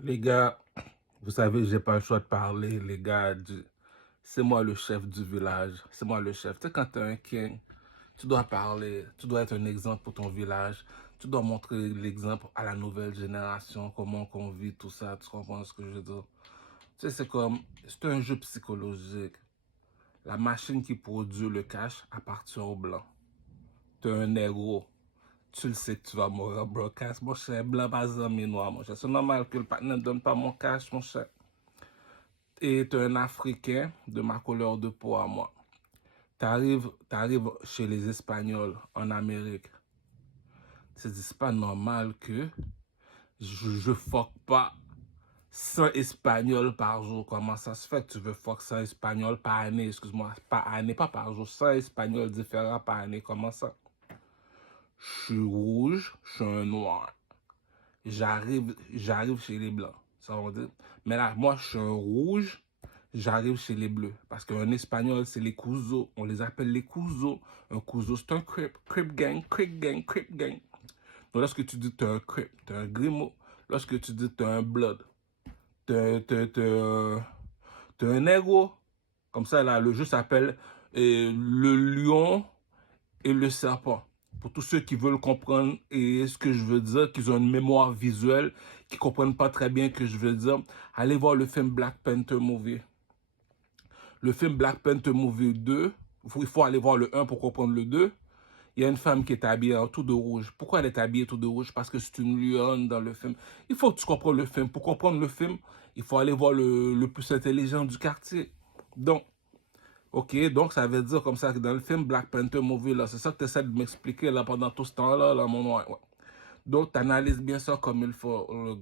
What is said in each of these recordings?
Les gars, vous savez, j'ai pas le choix de parler, les gars. C'est moi le chef du village. C'est moi le chef. Tu sais, quand t'es un king, tu dois parler, tu dois être un exemple pour ton village. Tu dois montrer l'exemple à la nouvelle génération, comment qu'on vit tout ça. Tu comprends ce que je veux dire? Tu sais, c'est un jeu psychologique. La machine qui produit le cash appartient aux blancs. T'es un négro. Tu le sais que tu vas mourir broadcast, mon cher. Blanc, pas amis noirs, mon cher. C'est normal que le partenaire ne donne pas mon cash, mon cher. Et tu es un Africain de ma couleur de peau à moi. T'arrives chez les Espagnols en Amérique. C'est pas normal que je fuck pas 100 Espagnols par jour. Comment ça se fait que tu veux fuck 100 Espagnols par année? Excuse-moi, par année, pas par jour. 100 Espagnols différents par année. Comment ça? Je suis rouge, je suis un noir. J'arrive chez les blancs. Ça veut dire. Mais là, moi, je suis un rouge, j'arrive chez les bleus. Parce qu'en espagnol, c'est les couzos. On les appelle les couzos. Un couzo, c'est un crip. Crip gang, crip gang, crip gang. Donc, lorsque tu dis que tu es un crip, tu es un grimo. Lorsque tu dis que tu es un blood, tu es un négro. Comme ça, là, le jeu s'appelle le lion et le serpent. Pour tous ceux qui veulent comprendre et ce que je veux dire, qui ont une mémoire visuelle, qui comprennent pas très bien ce que je veux dire, allez voir le film Black Panther Movie. Le film Black Panther Movie 2, il faut aller voir le 1 pour comprendre le 2. Il y a une femme qui est habillée en tout de rouge. Pourquoi elle est habillée tout de rouge? Parce que c'est une lionne dans le film. Il faut que tu comprennes le film. Pour comprendre le film, il faut aller voir le plus intelligent du quartier. Donc, ok, donc ça veut dire comme ça que dans le film Black Panther Movie, là, c'est ça que tu essaies de m'expliquer là pendant tout ce temps-là, là, mon noir. Ouais. Donc, tu analyses bien ça comme il faut.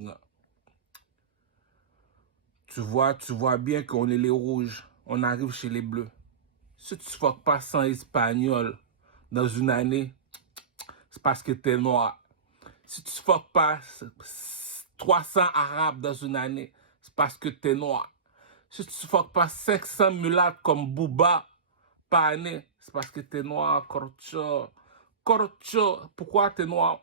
Tu vois bien qu'on est les rouges. On arrive chez les bleus. Si tu ne fuck pas 100 Espagnols dans une année, c'est parce que tu es noir. Si tu ne fuck pas 300 Arabes dans une année, c'est parce que tu es noir. Si tu ne fuck pas 500 mulattes comme Booba par année, c'est parce que tu es noir, Corcho. Corcho, pourquoi tu es noir?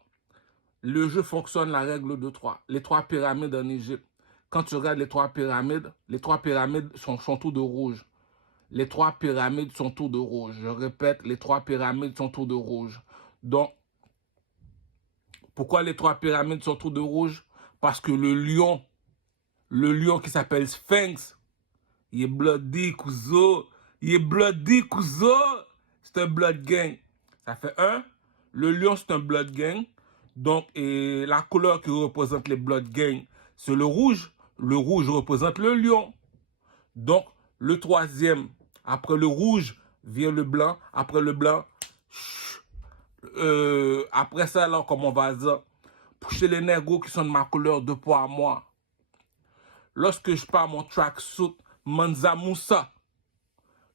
Le jeu fonctionne la règle de 3. Les 3 pyramides en Égypte. Quand tu regardes les 3 pyramides sont tout de rouge. Les 3 pyramides sont tout de rouge. Je répète, les 3 pyramides sont tout de rouge. Donc, pourquoi les 3 pyramides sont tout de rouge? Parce que le lion qui s'appelle Sphinx, il est bloody, cousin. Il est bloody, cousin. C'est un blood gang. Ça fait un. Le lion, c'est un blood gang. Donc, et la couleur qui représente les blood gangs, c'est le rouge. Le rouge représente le lion. Donc, le troisième, après le rouge, vient le blanc. Après le blanc, après ça, là, comme on va dire, chez les négros qui sont de ma couleur de peau à moi, lorsque je pars mon tracksuit Manza Moussa,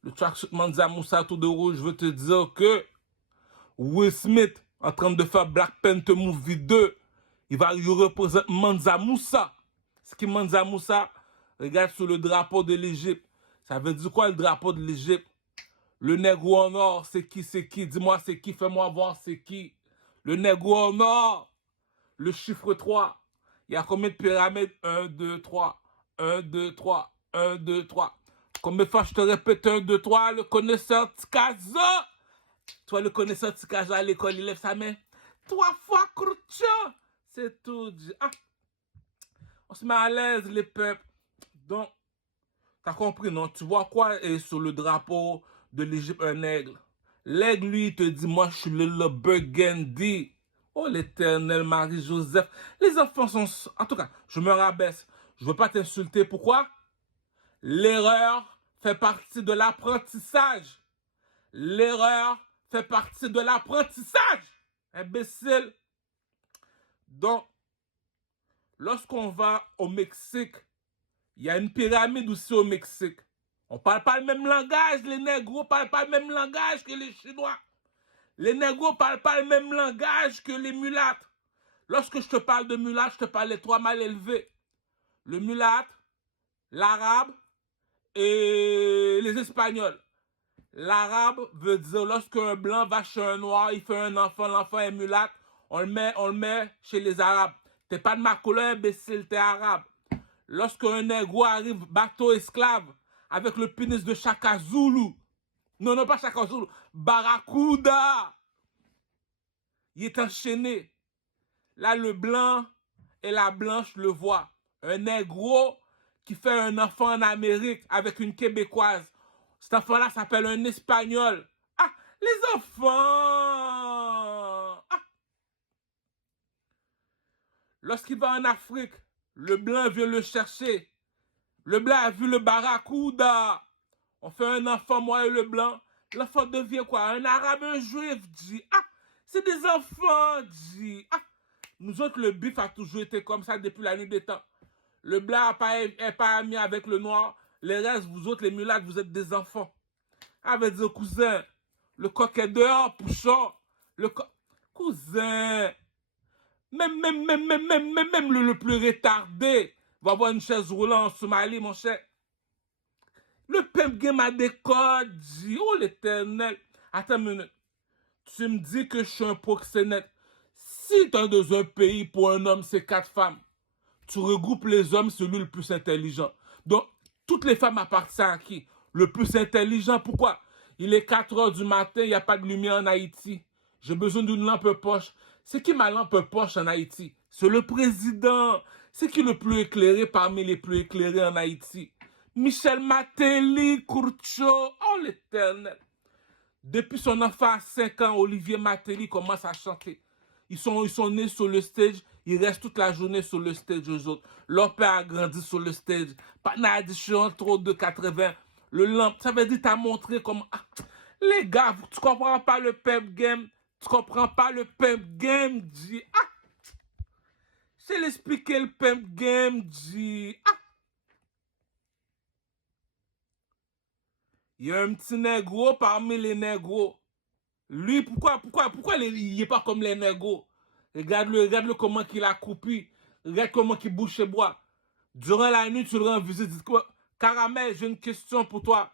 le tracksuit Manza Moussa tout de rouge, je veux te dire que Will Smith, en train de faire Black Panther Movie 2, il représente Manza Moussa. Ce qui Manza Moussa, regarde sur le drapeau de l'Égypte. Ça veut dire quoi le drapeau de l'Égypte? Le négro en or, c'est qui, c'est qui? Dis-moi c'est qui, fais-moi voir c'est qui. Le négro en or, le chiffre 3. Il y a combien de pyramides? 1, 2, 3. 1, 2, 3. 1, 2, 3. Combien de fois je te répète 1, 2, 3, le connaisseur Tikaza? Toi, le connaisseur Tikaza à l'école, il lève sa main. 3 fois, Kroucha. C'est tout. Ah, on se met à l'aise, les peuples. Donc, t'as compris, non? Tu vois quoi est sur le drapeau de l'Égypte, un aigle? L'aigle, lui, il te dit, moi, je suis le Burgundy. Oh, l'éternel Marie-Joseph. Les enfants sont... En tout cas, je me rabaisse. Je veux pas t'insulter. Pourquoi? L'erreur fait partie de l'apprentissage. L'erreur fait partie de l'apprentissage. Imbécile. Donc, lorsqu'on va au Mexique, il y a une pyramide aussi au Mexique. On parle pas le même langage. Les négros parlent pas le même langage que les Chinois. Les négros parlent pas le même langage que les mulattes. Lorsque je te parle de mulattes, je te parle des 3 mal élevés. Le mulâtre, l'arabe et les espagnols. L'arabe veut dire lorsqu'un blanc va chez un noir, il fait un enfant, l'enfant est mulâtre, on le met chez les arabes. T'es pas de ma couleur, imbécile, t'es arabe. Lorsqu'un négro arrive, bateau esclave, avec le pénis de Chaka Zulu. Non, non, pas Chaka Zulu. Barracuda. Il est enchaîné. Là, le blanc et la blanche le voient. Un négro qui fait un enfant en Amérique avec une Québécoise. Cet enfant-là s'appelle un Espagnol. Ah, les enfants! Ah. Lorsqu'il va en Afrique, le blanc vient le chercher. Le blanc a vu le barracuda. On fait un enfant, moi et le blanc. L'enfant devient quoi? Un arabe, un juif, dit. Ah, c'est des enfants, dit. Ah, nous autres, le bif a toujours été comme ça depuis la nuit des temps. Le blanc n'est pas ami avec le noir. Les restes, vous autres, les mulâtres, vous êtes des enfants. Avec des cousins. Le coq est dehors, pouchon. Cousin. Même le plus retardé va avoir une chaise roulante en Somalie, mon cher. Le pimp game a des codes, dit. Oh, l'éternel. Attends une minute. Tu me dis que je suis un proxénète. Si dans un pays, pour un homme, c'est 4 femmes, tu regroupes les hommes, celui le plus intelligent. Donc, toutes les femmes appartiennent à qui? Le plus intelligent. Pourquoi? Il est 4 heures du matin, il n'y a pas de lumière en Haïti. J'ai besoin d'une lampe poche. C'est qui ma lampe poche en Haïti? C'est le président. C'est qui le plus éclairé parmi les plus éclairés en Haïti? Michel Matéli, Kurcho. Oh, l'éternel. Depuis son enfant à 5 ans, Olivier Matéli commence à chanter. Ils sont nés sur le stage, ils restent toute la journée sur le stage eux autres. Leur père a grandi sur le stage. Pas d'addition, trop de 80. Le lamp, ça veut dire t'as montré comment... Ah, les gars, tu comprends pas le pep game. Tu comprends pas le pep game, dit. Ah! Je vais l'expliquer le pep game, dit. Ah! Il y a un petit négro parmi les négros. Lui, pourquoi il n'est pas comme les négros? Regarde-le comment il a coupé. Regarde comment il bouge ses bois. Durant la nuit, tu le rends visite. Dis quoi? Caramel, j'ai une question pour toi.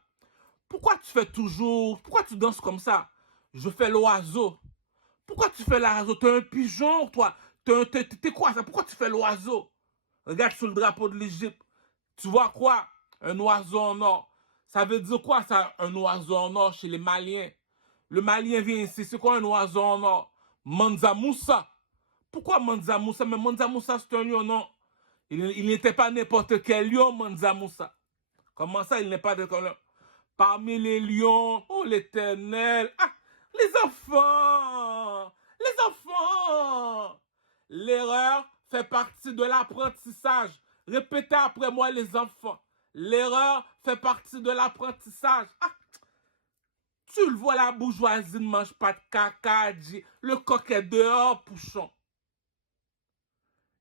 Pourquoi tu danses comme ça? Je fais l'oiseau. Pourquoi tu fais l'oiseau? T'es un pigeon, toi. T'es quoi ça? Pourquoi tu fais l'oiseau? Regarde sur le drapeau de l'Égypte. Tu vois quoi? Un oiseau en or. Ça veut dire quoi ça, un oiseau en or chez les Maliens? Le Malien vient ici, c'est quoi un oiseau en or? Mansa Moussa. Pourquoi Mansa Moussa? Mais Mansa Moussa, c'est un lion, non? Il n'était pas n'importe quel lion, Mansa Moussa. Comment ça, il n'est pas de colon? Parmi les lions, oh l'éternel. Ah, les enfants! Les enfants! L'erreur fait partie de l'apprentissage. Répétez après moi, les enfants. L'erreur fait partie de l'apprentissage. Ah, tu le vois, la bourgeoisie ne mange pas de caca, dit. Le coq est dehors, pouchon.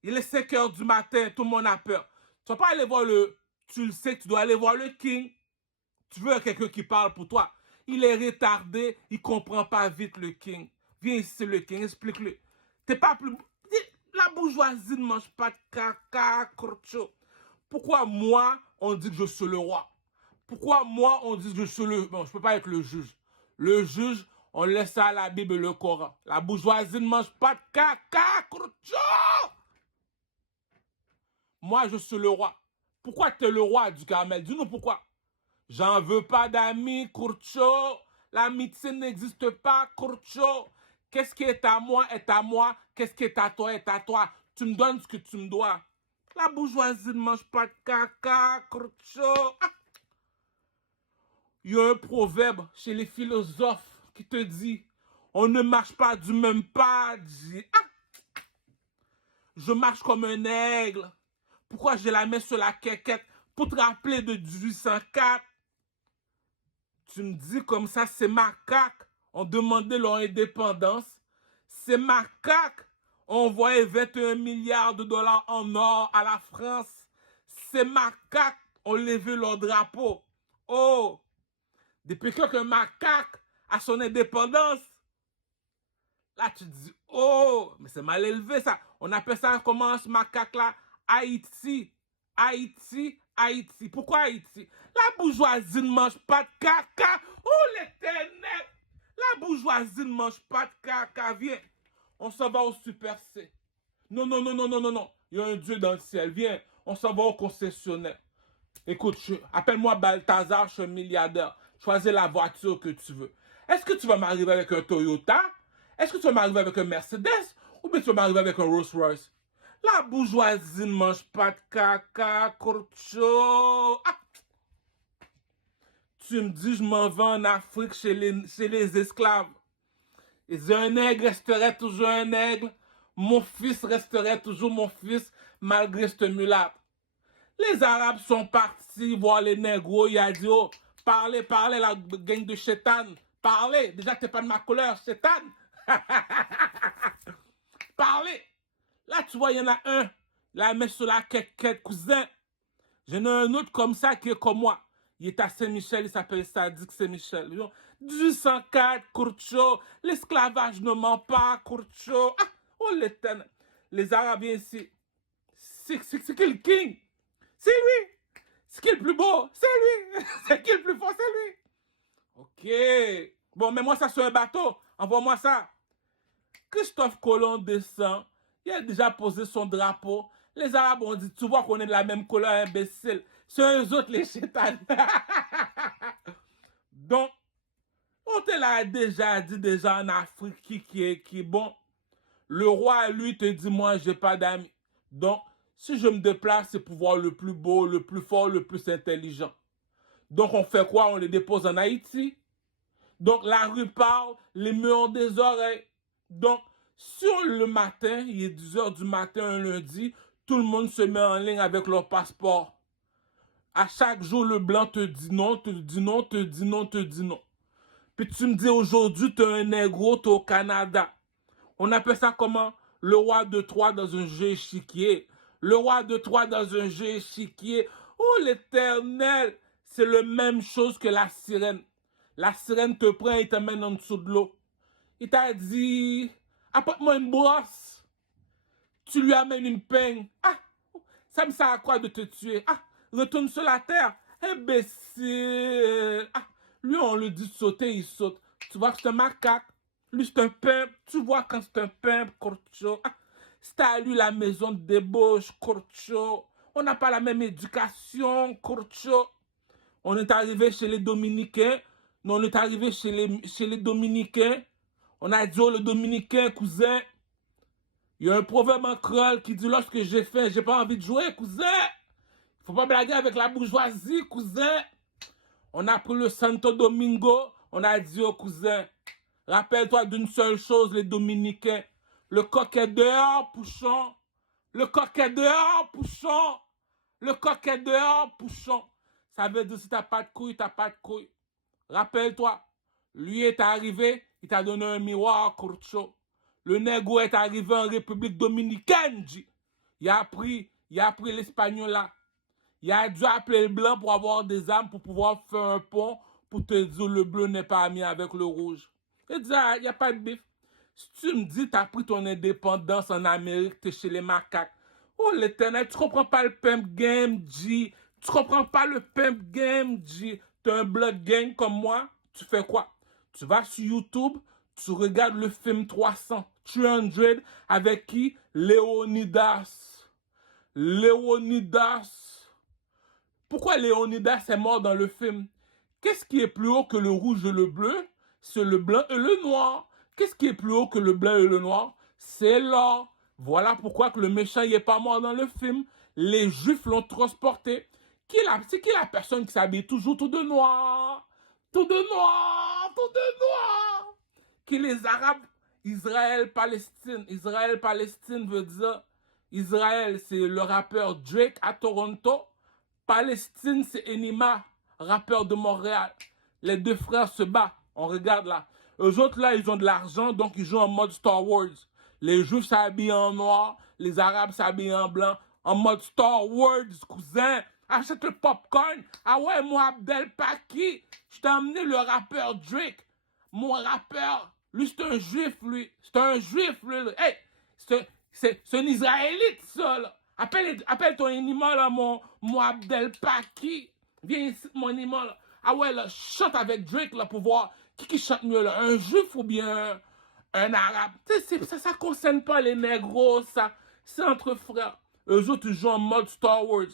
Il est 5 heures du matin, tout le monde a peur. Tu vas pas aller voir tu le sais que tu dois aller voir le king. Tu veux quelqu'un qui parle pour toi. Il est retardé, il comprend pas vite le king. Viens ici, le king, explique-le. T'es pas plus... La bourgeoisie ne mange pas de caca, crocho. Pourquoi moi, on dit que je suis le roi? Pourquoi moi, on dit que je suis le... Bon, je peux pas être le juge. Le juge, on laisse ça à la Bible et le Coran. La bourgeoisie ne mange pas de caca, crocho. Moi, je suis le roi. Pourquoi tu es le roi du Carmel? Dis-nous pourquoi. J'en veux pas d'amis, Kurcho. L'amitié n'existe pas, Kurcho. Qu'est-ce qui est à moi est à moi. Qu'est-ce qui est à toi est à toi. Tu me donnes ce que tu me dois. La bourgeoisie ne mange pas de caca, Kurcho. Ah. Il y a un proverbe chez les philosophes qui te dit on ne marche pas du même pas. Dit, ah. Je marche comme un aigle. Pourquoi j'ai la main sur la quéquette? Pour te rappeler de 1804. Tu me dis comme ça, ces macaques ont demandé leur indépendance. Ces macaques ont envoyé 21 milliards de dollars en or à la France. Ces macaques ont levé leur drapeau. Oh, depuis qu'un macaque a son indépendance, là tu te dis, oh, mais c'est mal élevé ça. On appelle ça comment ce macaque-là? Haïti. Haïti. Haïti. Pourquoi Haïti? La bourgeoisie ne mange pas de caca. Oh l'éternel! La bourgeoisie ne mange pas de caca. Viens. On s'en va au Super C. Non, non, non, non, non, non, non. Il y a un Dieu dans le ciel. Viens. on s'en va au concessionnaire. Écoute, appelle-moi Balthazar, je suis un milliardaire. Choisis la voiture que tu veux. Est-ce que tu vas m'arriver avec un Toyota? Est-ce que tu vas m'arriver avec un Mercedes? Ou bien tu vas m'arriver avec un Rolls-Royce? La bourgeoisie ne mange pas de caca, Kurcho. Ah! Tu me dis, je m'en vais en Afrique chez les esclaves. Et un aigle resterait toujours un aigle. Mon fils resterait toujours mon fils, malgré ce mulâtre. Les Arabes sont partis voir les négros. Il a dit, oh, parlez, parlez, la gang de chétan. Parlez. Déjà, t'es pas de ma couleur, chétan. Parlez. Là, tu vois, il y en a un. La main sur la quéquette, cousin. J'en ai un autre comme ça qui est comme moi. Il est à Saint-Michel, il s'appelle Sadik Saint-Michel. 1804, Kurcho. L'esclavage ne ment pas, Kurcho. Ah, oh l'éternel. Les Arabes ici. C'est qui le king? C'est lui. C'est qui le plus beau? C'est lui. C'est qui le plus fort? C'est lui. Ok. Bon, mets-moi ça sur un bateau. Envoie-moi ça. Christophe Colomb descend. Il a déjà posé son drapeau. Les Arabes ont dit, tu vois qu'on est de la même couleur, imbécile. C'est eux autres les chétans. Donc, on te l'a déjà dit déjà en Afrique qui est bon. Le roi, lui, te dit, moi, j'ai pas d'amis. Donc, si je me déplace, c'est pour voir le plus beau, le plus fort, le plus intelligent. Donc, on fait quoi? On les dépose en Haïti. Donc, la rue parle, les murs ont des oreilles. Donc, sur le matin, il est 10 h du matin, un lundi, tout le monde se met en ligne avec leur passeport. À chaque jour, le blanc te dit non, te dit non, te dit non, te dit non. Puis tu me dis aujourd'hui, tu es un négro, tu es au Canada. On appelle ça comment? Le roi de Troie dans un jeu échiquier. Le roi de Troie dans un jeu échiquier. Oh, l'éternel! C'est la même chose que la sirène. La sirène te prend et t'amène en dessous de l'eau. Il t'a dit, apporte-moi une brosse. Tu lui amènes une peigne. Ah, ça me sert à quoi de te tuer? Ah, retourne sur la terre. Imbécile. Ah, lui, on lui dit de sauter, il saute. Tu vois que c'est un macaque. Lui, c'est un pimp. Tu vois quand c'est un pimp, Kurcho. Ah, c'est à lui la maison de débauche, Kurcho. On n'a pas la même éducation, Kurcho. On est arrivé chez les Dominicains. Nous, on est arrivé chez les Dominicains. On a dit, oh, le Dominicain, cousin. Il y a un proverbe en créole qui dit, lorsque j'ai faim, j'ai pas envie de jouer, cousin. Faut pas blaguer avec la bourgeoisie, cousin. On a pris le Santo Domingo. On a dit, oh, cousin, rappelle-toi d'une seule chose, les Dominicains. Le coq est dehors, pouchon. Le coq est dehors, pouchon. Le coq est dehors, pouchon. Ça veut dire si t'as pas de couilles, t'as pas de couilles. Rappelle-toi, lui est arrivé, il t'a donné un miroir, Kurcho. Le nègre est arrivé en République Dominicaine, il a appris l'espagnol là. Il a dû appeler le blanc pour avoir des armes pour pouvoir faire un pont pour te dire le bleu n'est pas ami avec le rouge. Il dit, il n'y a pas de bif. Si tu me dis, tu as pris ton indépendance en Amérique, tu es chez les macaques. Oh l'éternel, tu comprends pas le pimp game, G. Tu comprends pas le pimp game, G. Tu es un blood gang comme moi. Tu fais quoi? Tu vas sur YouTube, tu regardes le film 300 avec qui? Léonidas. Léonidas. Pourquoi Léonidas est mort dans le film? Qu'est-ce qui est plus haut que le rouge et le bleu? C'est le blanc et le noir. Qu'est-ce qui est plus haut que le blanc et le noir? C'est l'or. Voilà pourquoi que le méchant n'est pas mort dans le film. Les Juifs l'ont transporté. C'est qui la personne qui s'habille toujours tout de noir? Tout de noir, tout de noir. Qui les Arabes, Israël-Palestine. Israël-Palestine veut dire, Israël c'est le rappeur Drake à Toronto. Palestine c'est Enima, rappeur de Montréal. Les deux frères se battent. On regarde là. Eux autres là, ils ont de l'argent, donc ils jouent en mode Star Wars. Les Juifs s'habillent en noir, les Arabes s'habillent en blanc. En mode Star Wars, cousin. Achète le popcorn. Ah ouais, moi, Abdel Paki. Je t'ai amené le rappeur Drake. Mon rappeur. Lui, c'est un juif, lui. C'est un juif, lui. Hey, c'est un Israélite, ça, là. Appelle ton animal, là, mon Abdel Paki. Viens ici, mon animal, là. Ah ouais, là, chante avec Drake, là, pour voir qui chante mieux, là. Un juif ou bien un arabe. Ça concerne pas les négros, ça. C'est entre frères. Eux autres, ils jouent en mode Star Wars.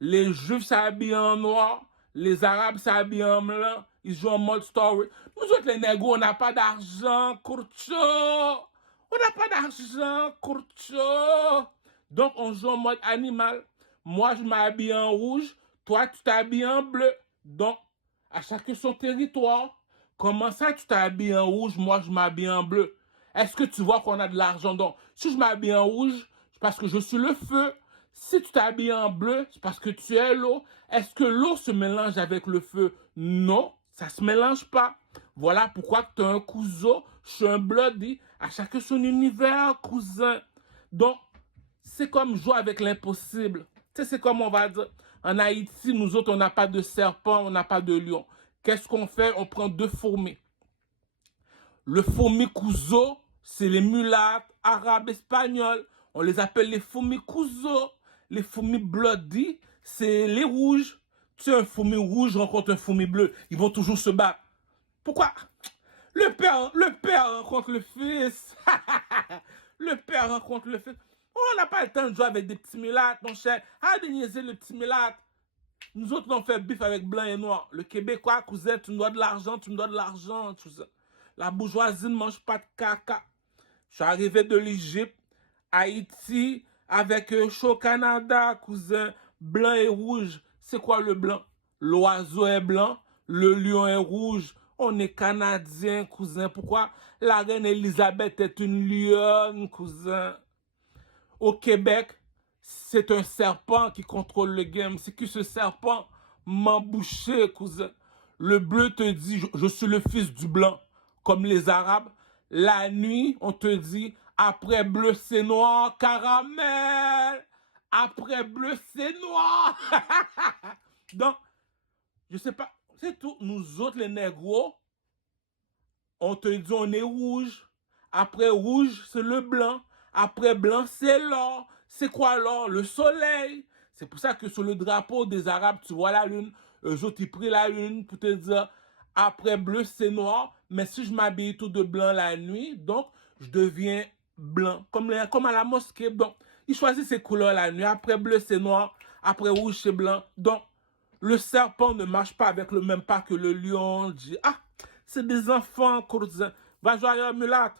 Les Juifs s'habillent en noir, les Arabes s'habillent en blanc, ils jouent en mode Star Wars. Nous autres, les négros, on n'a pas d'argent, Kurcho. On n'a pas d'argent, Kurcho. Donc, on joue en mode animal. Moi, je m'habille en rouge, toi, tu t'habilles en bleu. Donc, à chacun son territoire. Comment ça, tu t'habilles en rouge, moi, je m'habille en bleu? Est-ce que tu vois qu'on a de l'argent? Donc, si je m'habille en rouge, c'est parce que je suis le feu. Si tu t'habilles en bleu, c'est parce que tu es l'eau. Est-ce que l'eau se mélange avec le feu? Non, ça ne se mélange pas. Voilà pourquoi tu es un cousin, je suis un bloody. À chacun son univers, cousin. Donc, c'est comme jouer avec l'impossible. Tu sais, c'est comme on va dire, en Haïti, nous autres, on n'a pas de serpent, on n'a pas de lion. Qu'est-ce qu'on fait? On prend 2 fourmis. Le fourmi couzo, c'est les mulattes, arabes, espagnols. On les appelle les fourmis couzo. Les fourmis bloody, c'est les rouges. Tu sais, un fourmi rouge rencontre un fourmi bleu. Ils vont toujours se battre. Pourquoi? Le père rencontre le fils. Le père rencontre le fils. On n'a pas le temps de jouer avec des petits mulattes, mon cher. Ah, de niaiser le petit mulatte. Nous autres, on fait bif avec blanc et noir. Le Québécois, cousin, tu me dois de l'argent, tu me dois de l'argent, tout ça. La bourgeoisie ne mange pas de caca. Je suis arrivé de l'Égypte, Haïti, avec chaud Canada, cousin, blanc et rouge. C'est quoi le blanc? L'oiseau est blanc, le lion est rouge. On est Canadien, cousin. Pourquoi? La reine Elisabeth est une lionne, cousin. Au Québec, c'est un serpent qui contrôle le game. C'est que ce serpent m'a bouché, cousin. Le bleu te dit, je suis le fils du blanc, comme les Arabes. La nuit, on te dit, après bleu, c'est noir, caramel. Après bleu, c'est noir. Donc, je sais pas, c'est tout. Nous autres, les négros, on te dit, on est rouge. Après rouge, c'est le blanc. Après blanc, c'est l'or. C'est quoi l'or? Le soleil. C'est pour ça que sur le drapeau des Arabes, tu vois la lune. Eux autres, ils prient la lune pour te dire, après bleu, c'est noir. Mais si je m'habille tout de blanc la nuit, donc, je deviens blanc. Comme à la mosquée. Donc, ils choisissent ces couleurs la nuit. Après bleu, c'est noir. Après rouge, c'est blanc. Donc, le serpent ne marche pas avec le même pas que le lion. Dit, ah, c'est des enfants, courtisans. Va jouer à mulatte.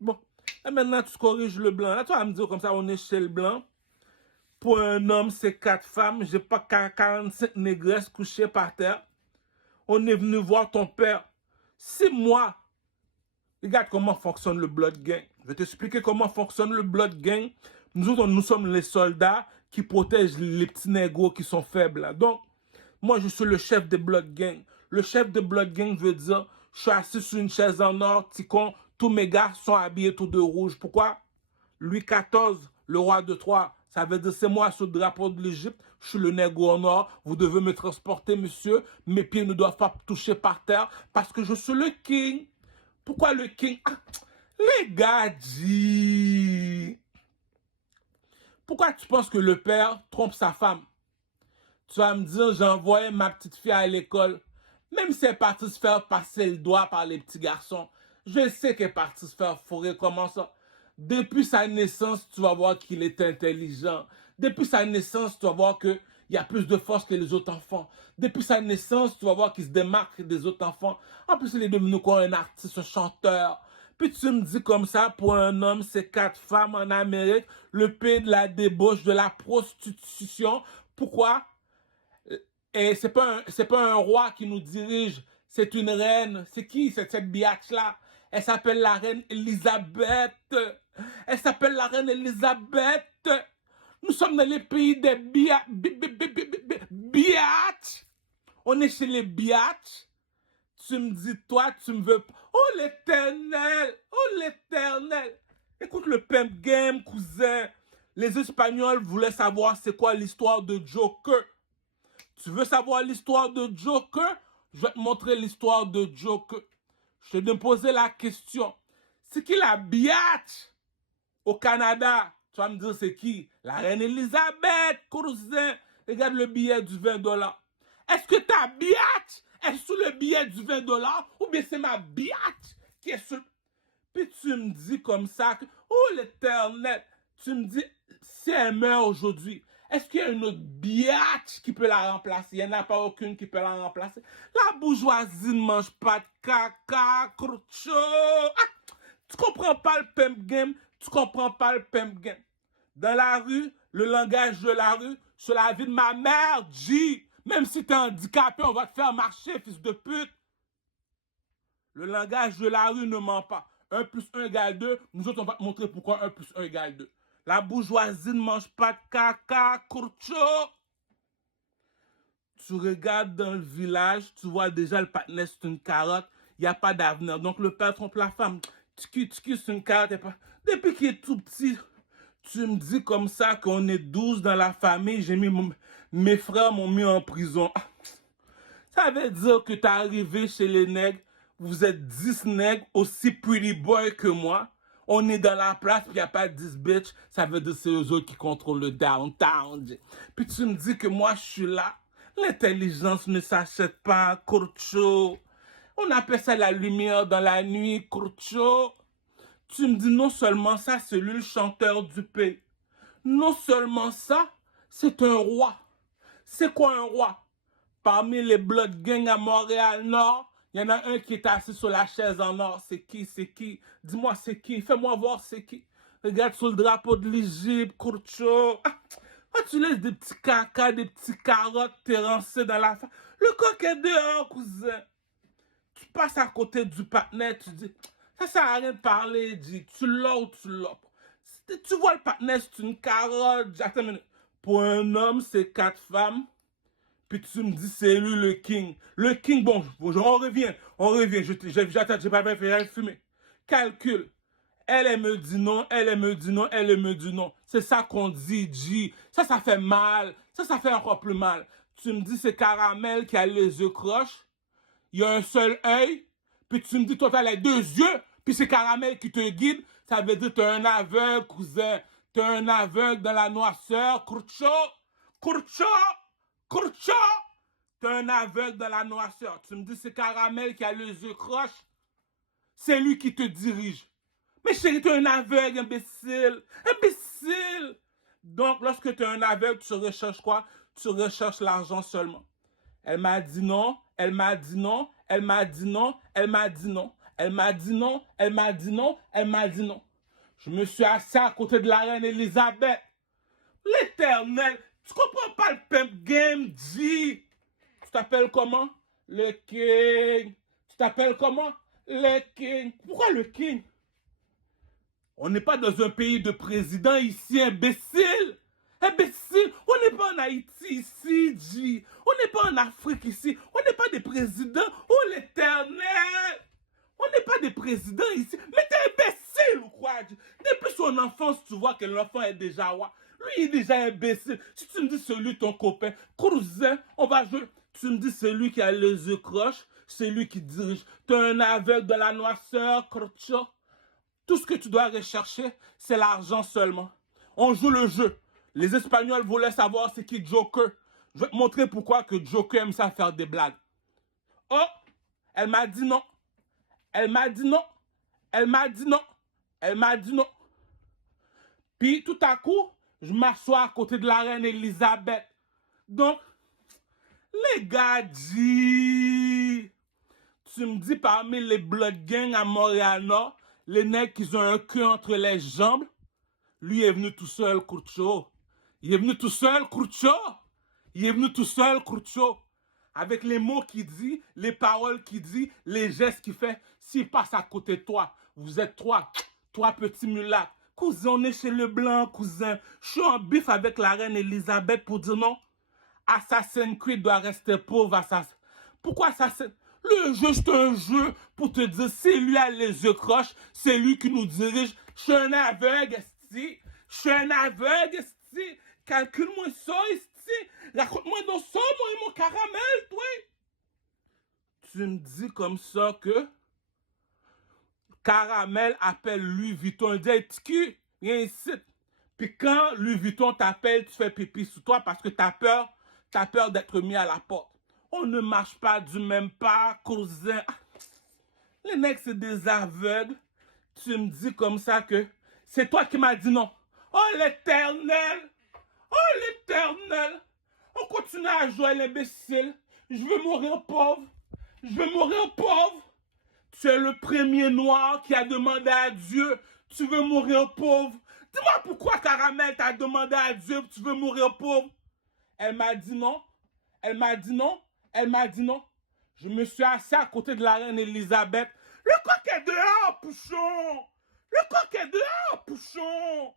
Bon. Et maintenant, tu corriges le blanc. Là, tu vas me dire comme ça, on est chez le blanc. Pour un homme, c'est 4 femmes. J'ai pas 45 négresses couchées par terre. On est venu voir ton père. C'est moi. Regarde comment fonctionne le Blood Gang. Je vais t'expliquer comment fonctionne le Blood Gang. Nous autres, nous sommes les soldats qui protègent les petits négros qui sont faibles. Là. Donc, moi, je suis le chef des Blood Gang. Le chef de Blood Gang veut dire, je suis assis sur une chaise en or, ticon, tous mes gars sont habillés tout de rouge. Pourquoi? Louis XIV, le roi de Troie, ça veut dire c'est moi sur le drapeau de l'Égypte, je suis le négro en or, vous devez me transporter, monsieur, mes pieds ne doivent pas toucher par terre parce que je suis le king. Pourquoi le king? Ah, les gars disent. Pourquoi tu penses que le père trompe sa femme? Tu vas me dire, j'ai envoyé ma petite fille à l'école. Même si elle est partie se faire passer le doigt par les petits garçons, je sais qu'elle est partie se faire fourrer. Comment ça? Depuis sa naissance, tu vas voir qu'il est intelligent. Depuis sa naissance, tu vas voir qu'il y a plus de force que les autres enfants. Depuis sa naissance, tu vas voir qu'il se démarque des autres enfants. En plus, il est devenu quoi? Un artiste, un chanteur. Puis tu me dis comme ça, pour un homme, c'est 4 femmes en Amérique, le pays de la débauche, de la prostitution. Pourquoi? Et c'est pas un roi qui nous dirige, c'est une reine. C'est qui cette biatch-là? Elle s'appelle la reine Elisabeth. Elle s'appelle la reine Elisabeth. Nous sommes dans les pays des biatch. On est chez les biatch. Tu me dis, toi, tu me veux... Oh, l'éternel! Oh, l'éternel! Écoute le pimp game, cousin. Les Espagnols voulaient savoir c'est quoi l'histoire de Joker. Tu veux savoir l'histoire de Joker? Je vais te montrer l'histoire de Joker. Je te posé la question. C'est qui la biatch au Canada? Tu vas me dire c'est qui? La reine Elisabeth, cousin. Regarde le billet du 20 $. Est-ce que ta biatch est sous le billet du 20 $ ou bien c'est ma biatch qui est sous... Puis tu me dis comme ça, que, oh l'éternel, tu me dis, si elle meurt aujourd'hui, est-ce qu'il y a une autre biatch qui peut la remplacer? Il n'y en a pas aucune qui peut la remplacer. La bourgeoisie ne mange pas de caca, crocho. Ah, tu comprends pas le pimp game? Tu comprends pas le pimp game. Dans la rue, le langage de la rue, sur la vie de ma mère, G. Même si t'es handicapé, on va te faire marcher, fils de pute. Le langage de la rue ne ment pas. 1 plus 1 égale 2. Nous autres, on va te montrer pourquoi 1 plus 1 égale 2. La bourgeoisie ne mange pas de caca, courcho. Tu regardes dans le village, tu vois déjà le partenaire, c'est une carotte. Il n'y a pas d'avenir. Donc le père trompe la femme. Tiki, c'est une carotte. Depuis qu'il est tout petit, tu me dis comme ça qu'on est 12 dans la famille. Mes frères m'ont mis en prison. Ça veut dire que t'es arrivé chez les nègres. Vous êtes 10 nègres aussi pretty boy que moi. On est dans la place, puis il n'y a pas 10 bitches. Ça veut dire que c'est eux autres qui contrôlent le downtown. Puis tu me dis que moi, je suis là. L'intelligence ne s'achète pas, Kurcho. On appelle ça la lumière dans la nuit, Kurcho. Tu me dis non seulement ça, c'est lui le chanteur du pays. Non seulement ça, c'est un roi. C'est quoi un roi? Parmi les Blood Gang à Montréal-Nord, il y en a un qui est assis sur la chaise en or. C'est qui? C'est qui? Dis-moi c'est qui? Fais-moi voir c'est qui. Regarde sur le drapeau de l'Égypte, Kurcho. Tu laisses des petits caca, des petits carottes t'érancer dans la face. Le coq est dehors, cousin. Tu passes à côté du partenaire, tu dis, ça sert à rien de parler, dis, tu l'as ou tu l'as pas. Tu vois le partenaire, c'est une carotte. Attends une minute. Pour un homme, c'est 4 femmes. Puis tu me dis, c'est lui le king. Le king, bon, on revient. J'attends, j'ai pas fait fumer. Calcule. Elle me dit non, elle me dit non, elle me dit non. C'est ça qu'on dit, G. Ça fait mal. Ça fait encore plus mal. Tu me dis, c'est Caramel qui a les yeux croches. Il y a un seul œil. Puis tu me dis, toi, t'as les 2 yeux. Puis c'est Caramel qui te guide. Ça veut dire que t'es un aveugle, cousin. T'es un aveugle dans la noirceur. Kurcho. Kurcho. Kurcho. T'es un aveugle dans la noirceur. Tu me dis, c'est Caramel qui a les yeux croches. C'est lui qui te dirige. Mais chérie, t'es un aveugle, imbécile. Imbécile. Donc, lorsque t'es un aveugle, tu recherches quoi? Tu recherches l'argent seulement. Elle m'a dit non, elle m'a dit non, elle m'a dit non, elle m'a dit non, elle m'a dit non, elle m'a dit non, elle m'a dit non. Je me suis assis à côté de la reine Elisabeth. L'éternel, tu comprends pas le pimp game, G? Tu t'appelles comment? Le king. Tu t'appelles comment? Le king. Pourquoi le king? On n'est pas dans un pays de président ici, imbécile. Imbécile, on n'est pas en Haïti ici, G. On n'est pas en Afrique ici. On n'est pas des présidents. Oh l'éternel. On n'est pas des présidents ici. Mais t'es imbécile ou quoi, G? Depuis son enfance, tu vois que l'enfant est déjà roi. Lui, il est déjà imbécile. Si tu me dis celui, ton copain, cousin, on va jouer. Tu me dis celui qui a les yeux croches, c'est lui qui dirige. T'es un aveugle de la noirceur, crocho. Tout ce que tu dois rechercher, c'est l'argent seulement. On joue le jeu. Les Espagnols voulaient savoir c'est qui Joker. Je vais te montrer pourquoi que Joker aime ça faire des blagues. Oh, elle m'a dit non. Elle m'a dit non. Elle m'a dit non. Elle m'a dit non. Puis tout à coup, je m'assois à côté de la reine Elisabeth. Donc, les gars, tu me dis parmi les Blood Gang à Montréal-Nord, les nègres qui ont un cul entre les jambes, lui est venu tout seul, Kurcho. Il est venu tout seul, Kurcho. Il est venu tout seul, Kurcho. Avec les mots qu'il dit, les paroles qu'il dit, les gestes qu'il fait. S'il passe à côté de toi, vous êtes trois petits mulâtres. Cousin, on est chez le blanc, cousin. Je suis en bif avec la reine Elisabeth pour dire non. Assassin's Creed doit rester pauvre, assassin. Pourquoi Assassin's Le jeu, c'est un jeu pour te dire, c'est lui à les yeux croches, c'est lui qui nous dirige. Je suis un aveugle, esti. Je suis un aveugle, esti. Calcule-moi ça, esti. Raconte-moi donc ça, moi et mon caramel, toi. Tu me dis comme ça que Caramel appelle Louis Vuitton. Il dit, hey, Tiki, viens ici. Puis quand Louis Vuitton t'appelle, tu fais pipi sous toi parce que t'as peur d'être mis à la porte. On ne marche pas du même pas, cousin. Les mecs, c'est des aveugles. Tu me dis comme ça que c'est toi qui m'as dit non. Oh l'Éternel! Oh l'Éternel! On continue à jouer l'imbécile. Je veux mourir pauvre. Je veux mourir pauvre. Tu es le premier noir qui a demandé à Dieu, tu veux mourir pauvre. Dis-moi pourquoi Caramel t'a demandé à Dieu, tu veux mourir pauvre. Elle m'a dit non. Elle m'a dit non. Elle m'a dit non. Je me suis assis à côté de la reine Elisabeth. Le coq est dehors, Pouchon. Le coq est dehors, Pouchon.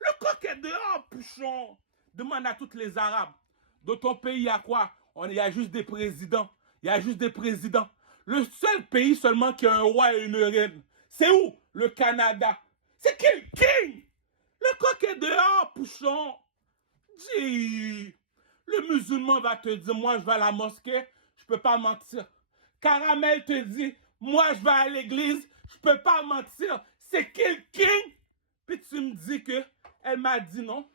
Le coq est dehors, Pouchon. Demande à tous les Arabes. Dans ton pays, il y a quoi? Il y a juste des présidents. Il y a juste des présidents. Le seul pays seulement qui a un roi et une reine, c'est où? Le Canada. C'est qui le king? Le coq est dehors, Pouchon. Dis. Le musulman va te dire, moi je vais à la mosquée, je peux pas mentir. Caramel te dit, moi je vais à l'église, je peux pas mentir. C'est qui le king? Puis tu me dis que elle m'a dit non.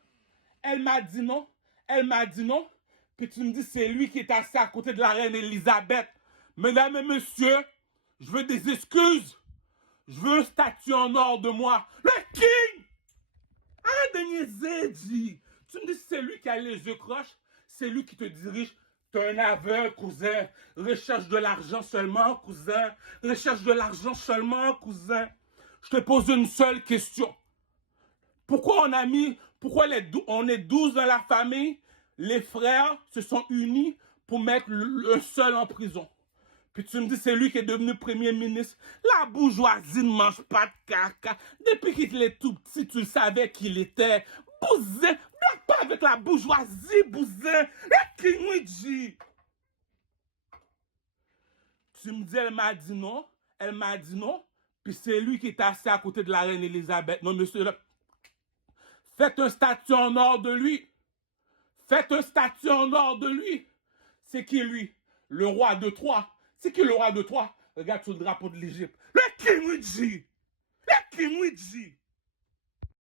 Elle m'a dit non. Elle m'a dit non. Puis tu me dis c'est lui qui est assis à côté de la reine Elisabeth. Mesdames et messieurs, je veux des excuses. Je veux un statut en or de moi. Le king! Arrête de niaiser, dis. Tu me dis c'est lui qui a les yeux croches. C'est lui qui te dirige. T'es un aveugle, cousin. Recherche de l'argent seulement, cousin. Recherche de l'argent seulement, cousin. Je te pose une seule question. Pourquoi on est 12 dans la famille, les frères se sont unis pour mettre un seul en prison. Puis tu me dis, c'est lui qui est devenu premier ministre. La bourgeoisie ne mange pas de caca. Depuis qu'il est tout petit, tu le savais qu'il était. Bousin, blague pas avec la bourgeoisie, Bousin. Et Kinwiji. Tu me dis, elle m'a dit non. Elle m'a dit non. Puis c'est lui qui est assis à côté de la reine Elisabeth. Non, monsieur, là. Faites un statut en or de lui. Faites un statut en or de lui. C'est qui lui? Le roi de Troie. C'est qui le roi de Troie? Regarde sur le drapeau de l'Égypte. Le Kinwiji. Le Kinwiji.